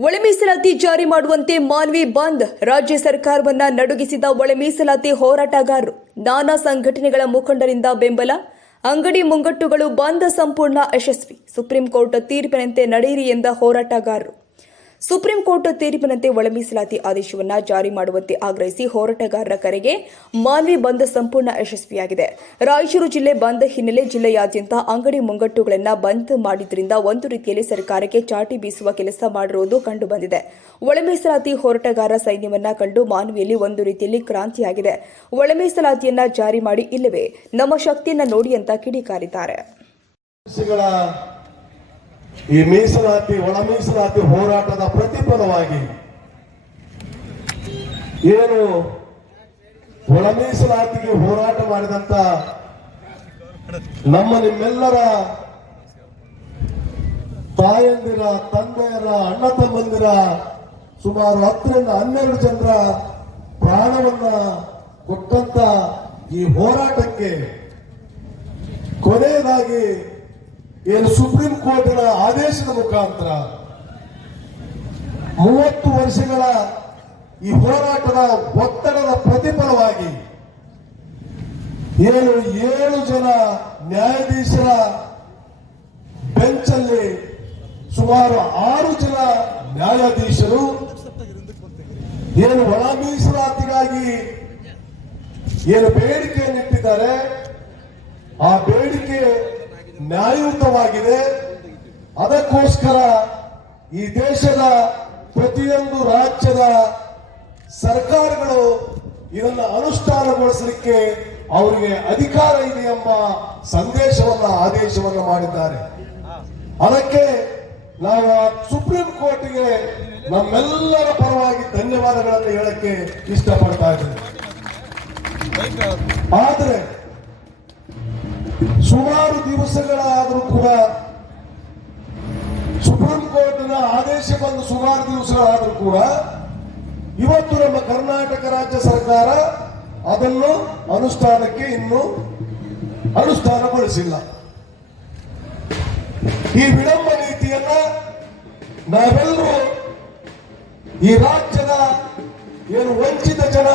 ಒಳ ಮೀಸಲಾತಿ ಜಾರಿ ಮಾಡುವಂತೆ ಮಾನ್ವಿ ಬಂದ್ ರಾಜ್ಯ ಸರ್ಕಾರವನ್ನ ನಡುಗಿಸಿದ ಒಳ ಮೀಸಲಾತಿ ಹೋರಾಟಗಾರರು. ನಾನಾ ಸಂಘಟನೆಗಳ ಮುಖಂಡರಿಂದ ಬೆಂಬಲ, ಅಂಗಡಿ ಮುಂಗಟ್ಟುಗಳು ಬಂದ್ ಸಂಪೂರ್ಣ ಯಶಸ್ವಿ. ಸುಪ್ರೀಂ ಕೋರ್ಟ್ ತೀರ್ಪಿನಂತೆ ನಡೆಯಿರಿ ಎಂದ ಹೋರಾಟಗಾರರು. ಸುಪ್ರೀಂ ಕೋರ್ಟ್ ತೀರ್ಪಿನಂತೆ ಒಳ ಮೀಸಲಾತಿ ಆದೇಶವನ್ನು ಜಾರಿ ಮಾಡುವಂತೆ ಆಗ್ರಹಿಸಿ ಹೋರಾಟಗಾರರ ಕರೆಗೆ ಮಾನ್ವಿ ಬಂದ್ ಸಂಪೂರ್ಣ ಯಶಸ್ವಿಯಾಗಿದೆ. ರಾಯಚೂರು ಜಿಲ್ಲೆ ಬಂದ್ ಹಿನ್ನೆಲೆ ಜಿಲ್ಲೆಯಾದ್ಯಂತ ಅಂಗಡಿ ಮುಂಗಟ್ಟುಗಳನ್ನು ಬಂದ್ ಮಾಡಿದ್ರಿಂದ ಒಂದು ರೀತಿಯಲ್ಲಿ ಸರ್ಕಾರಕ್ಕೆ ಚಾಟಿ ಬೀಸುವ ಕೆಲಸ ಮಾಡಿರುವುದು ಕಂಡುಬಂದಿದೆ. ಒಳ ಮೀಸಲಾತಿ ಹೋರಾಟಗಾರ ಸೈನ್ಯವನ್ನ ಕಂಡು ಮಾನ್ವಿಯಲ್ಲಿ ಒಂದು ರೀತಿಯಲ್ಲಿ ಕ್ರಾಂತಿಯಾಗಿದೆ. ಒಳ ಮೀಸಲಾತಿಯನ್ನ ಜಾರಿ ಮಾಡಿ ಇಲ್ಲವೇ ನಮ್ಮ ಶಕ್ತಿಯನ್ನ ನೋಡಿ ಅಂತ ಕಿಡಿಕಾರಿದ್ದಾರೆ. ಈ ಮೀಸಲಾತಿ, ಒಳ ಮೀಸಲಾತಿ ಹೋರಾಟದ ಪ್ರತಿಫಲವಾಗಿ ಏನು ಒಳ ಮೀಸಲಾತಿಗೆ ಹೋರಾಟ ಮಾಡಿದಂತ ನಮ್ಮ ನಿಮ್ಮೆಲ್ಲರ ತಾಯಂದಿರ, ತಂದೆಯರ, ಅಣ್ಣ ತಮ್ಮಂದಿರ ಸುಮಾರು ಹತ್ತರಿಂದ ಹನ್ನೆರಡು ಜನರ ಪ್ರಾಣವನ್ನ ಕೊಟ್ಟಂತ ಈ ಹೋರಾಟಕ್ಕೆ ಕೊನೆಯದಾಗಿ ಏನು ಸುಪ್ರೀಂ ಕೋರ್ಟಿನ ಮುಖಾಂತರ ಮೂವತ್ತು ವರ್ಷಗಳ ಈ ಹೋರಾಟದ ಒತ್ತಡದ ಪ್ರತಿಫಲವಾಗಿ ಏನು ಏಳು ಜನ ನ್ಯಾಯಾಧೀಶರ ಬೆಂಚಲ್ಲಿ ಸುಮಾರು ಆರು ಜನ ನ್ಯಾಯಾಧೀಶರು ಏನು ಒಳ ಮೀಸಲಾತಿಗಾಗಿ ಏನು ಬೇಡಿಕೆಯನ್ನಿಟ್ಟಿದ್ದಾರೆ, ಆ ಬೇಡಿಕೆ ನ್ಯಾಯಯುತವಾಗಿದೆ. ಅದಕ್ಕೋಸ್ಕರ ಈ ದೇಶದ ಪ್ರತಿಯೊಂದು ರಾಜ್ಯದ ಸರ್ಕಾರಗಳು ಇದನ್ನು ಅನುಷ್ಠಾನಗೊಳಿಸಲಿಕ್ಕೆ ಅವರಿಗೆ ಅಧಿಕಾರ ಇದೆ ಎಂಬ ಸಂದೇಶವನ್ನ, ಆದೇಶವನ್ನ ಮಾಡಿದ್ದಾರೆ. ಅದಕ್ಕೆ ನಾವು ಸುಪ್ರೀಂ ಕೋರ್ಟ್ಗೆ ನಮ್ಮೆಲ್ಲರ ಪರವಾಗಿ ಧನ್ಯವಾದಗಳನ್ನು ಹೇಳಕ್ಕೆ ಇಷ್ಟಪಡ್ತಾ ಇದ್ದೀನಿ. ಆದರೆ ಸುಮಾರು ದಿವಸಗಳಾದರೂ ಕೂಡ ಕೋರ್ಟ್ನ ಆದೇಶ ಬಂದು ಸುಮಾರು ದಿವಸಗಳಾದರೂ ಕೂಡ ಇವತ್ತು ನಮ್ಮ ಕರ್ನಾಟಕ ರಾಜ್ಯ ಸರ್ಕಾರ ಅದನ್ನು ಅನುಷ್ಠಾನಕ್ಕೆ ಇನ್ನೂ ಅನುಷ್ಠಾನಗೊಳಿಸಿಲ್ಲ. ಈ ವಿಳಂಬ ನೀತಿಯನ್ನ ನಾವೆಲ್ಲರೂ ಈ ರಾಜ್ಯದ ಏನು ವಂಚಿತ ಜನ